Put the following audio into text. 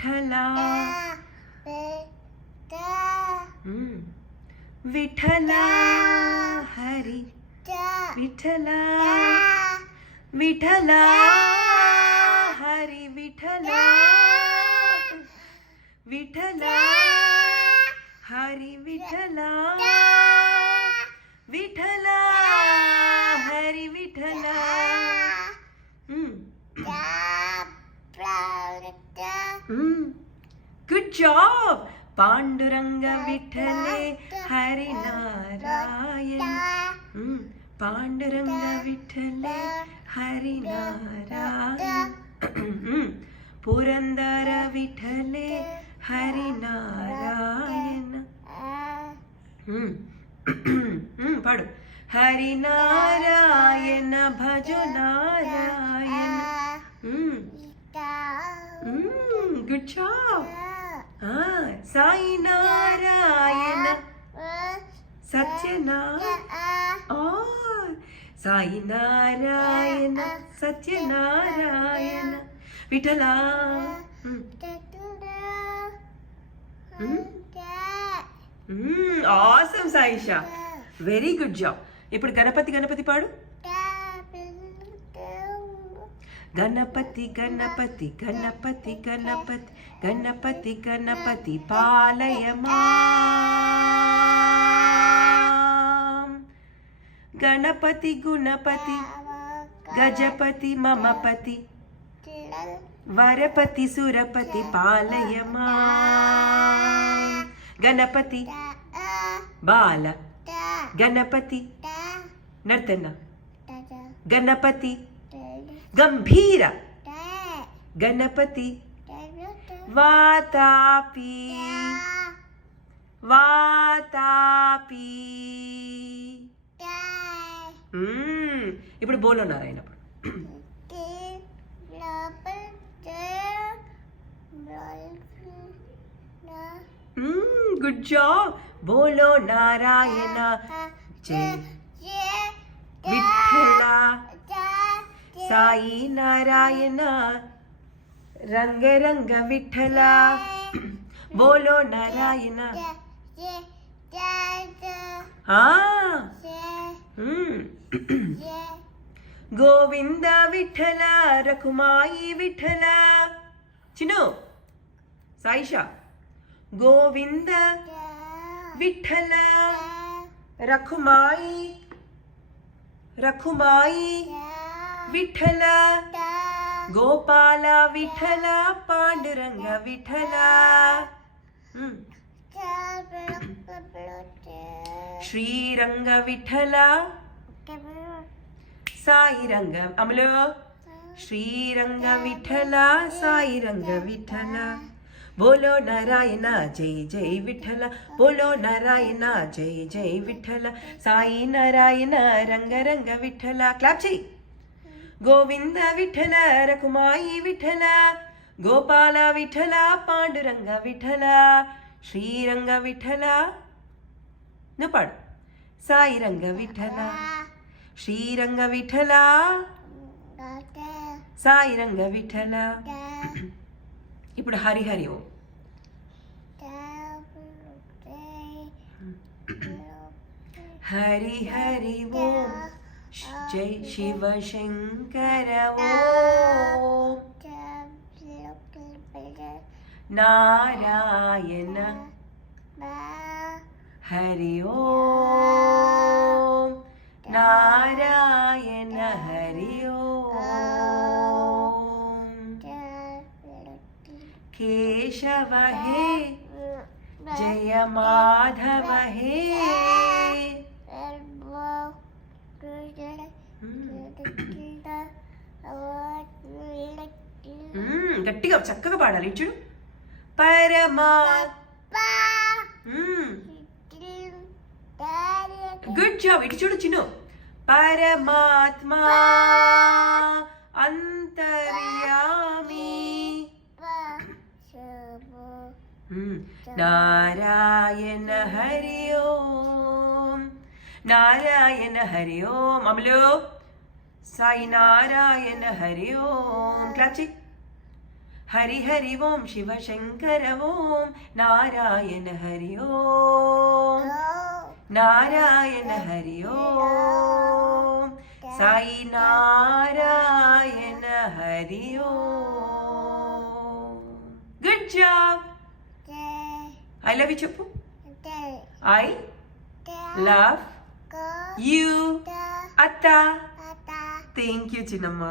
Vitthala Vithala Hari Vithala Vithala Hari Vithala Vithala Hari Vithala Vithala Hari Vithala. Good job. Panduranga Vithale Hari Narayana. Panduranga Vithale Hari Narayana. Purandara Vithale Hari Narayana. పాడు. హరి నారాయణ భజో Narayana. Good job. Sai Narayana Sai Narayana Satyanarayana Vithala. Awesome Saisha, very good job. ఇప్పుడు గణపతి గణపతి పాడు. గణపతి గణపతి గణపతి గణపతి గణపతి గణపతి పాలయ మాం. గణపతి గుణపతి గజపతి మమపతి వరపతి సురపతి పాలయ మాం. గణపతి బాల గణపతి నర్తన గణపతి గంభీర గణపతి వాతాపి వాతాపి. ఇప్పుడు బోలో నారాయణ. Good job. బోలో నారాయణ జయ విఠల సాయి నారాయణ రంగ రంగ విఠల. బోలో నారాయణ. గోవింద విఠల రకుమాయి విఠల. చిను సాయిషా. గోవింద విఠల రకుమాయి రకుమాయి విఠల. గోపాల విఠల పాండురంగ విఠల. శ్రీరంగ విఠల సాయిరంగ అమలు. శ్రీరంగ విఠల సాయిరంగ విఠల. బోలో నారాయణ జై జై విఠల. బోలో నారాయణ జై జై విఠల. సాయి నారాయణ రంగ రంగ విఠల. క్లాప్ చెయ్యి. గోవింద విఠల రకుమాయి విఠల. గోపాల విఠల పాండురంగ విఠల. శ్రీరంగ విఠల. నువ్వు పాడు. సాయిరంగ విఠల శ్రీరంగ విఠల సాయిరంగ విఠల. ఇప్పుడు హరిహరి ఓం. హరి హరి ఓం జై శివ శంకర ఓం. నారాయణ హరి ఓం. నారాయణ హరి ఓం. కేశవ హే జయ మాధవ హే. గట్టిగా చక్కగా పాడాలి. చూడు. పరమాత్మ. Good job. ఇటు చూడు చిన్ను. పరమాత్మ అంతర్యామి. నారాయణ హరి ఓం. నారాయణ హరి ఓం. అమలు. సాయి నారాయణ హరి ఓం. క్లాప్ చెయ్యి. Hari Hari Om Shiva Shankara Om Narayana Hari Om Narayana Hari Om Sai Narayana Hari Om. Good job. I love you చెప్పు. ఐ లవ్ యూ అత్త. థ్యాంక్ యూ చిన్నమ్మ.